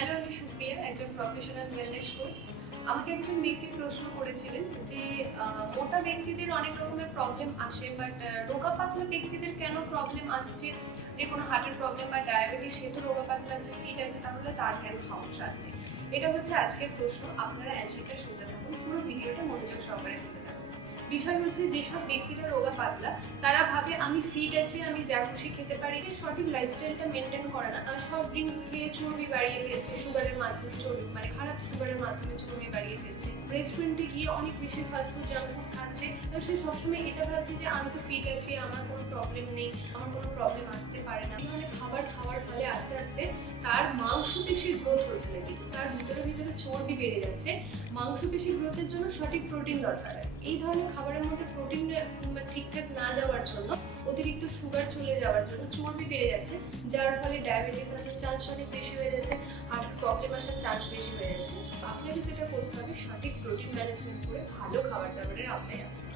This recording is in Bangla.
হ্যালো, আমি সুপ্রিয়া, একজন প্রফেশনাল ওয়েলনেস কোচ। আমাকে একজন ব্যক্তি প্রশ্ন করেছিলেন যে মোটা ব্যক্তিদের অনেক রকমের প্রবলেম আসে, বাট রোগা পাতলা ব্যক্তিদের কেন প্রবলেম আসছে? যে কোনো হার্টের প্রবলেম বা ডায়াবেটিস, সে তো রোগা পাতলা আছে, ফিট আছে, তাহলে তার কেন সমস্যা আসছে? এটা হচ্ছে আজকের প্রশ্ন। আপনারা অ্যান্সারটা শুনতে থাকুন, পুরো ভিডিওটা মনোযোগ সহকারে শুনতে থাকুন। বিষয় হচ্ছে, যেসব ব্যক্তিরা রোগা পাতলা তারা ভাবে আমি ফিট আছি, আমি যা খুশি খেতে পারি, সঠিক লাইফস্টাইলটা মেনটেন করে না। সব ড্রিঙ্কস খেয়ে চর্বি বাড়িয়ে ফেলছে, সুগারের মাধ্যমে চর্বি, মানে খারাপ সুগারের মাধ্যমে চর্বি বাড়িয়ে ফেলছে। রেস্টুরেন্টে গিয়ে অনেক বেশি ফাস্টফুড জাঙ্ক ফুড খাচ্ছে। সে সবসময় এটা ভাবছে যে আমি তো ফিট আছি, আমার কোনো প্রবলেম নেই, আমার কোনো প্রবলেম আসতে পারে না। এই ধরনের খাবার খাওয়ার ফলে আস্তে আস্তে তার মাংসপেশির গ্রোথ হচ্ছে না, কিন্তু তার ভিতরে ভিতরে চর্বি বেড়ে যাচ্ছে। মাংসপেশি গ্রোথের জন্য সঠিক প্রোটিন দরকার। এই ধরনের খাবারের মধ্যে প্রোটিন ঠিকঠাক না যাওয়ার জন্য, অতিরিক্ত সুগার চলে যাওয়ার জন্য চর্বি বেড়ে যাচ্ছে, যার ফলে ডায়াবেটিস আসার চান্স অনেক বেশি হয়ে যাচ্ছে, হার্টের প্রবলেম আসার চান্স বেশি হয়ে যাচ্ছে। আপনাকে যেটা করতে হবে, সঠিক প্রোটিন ম্যানেজমেন্ট করে ভালো খাবার দাবারের আওতায় আসতে হবে।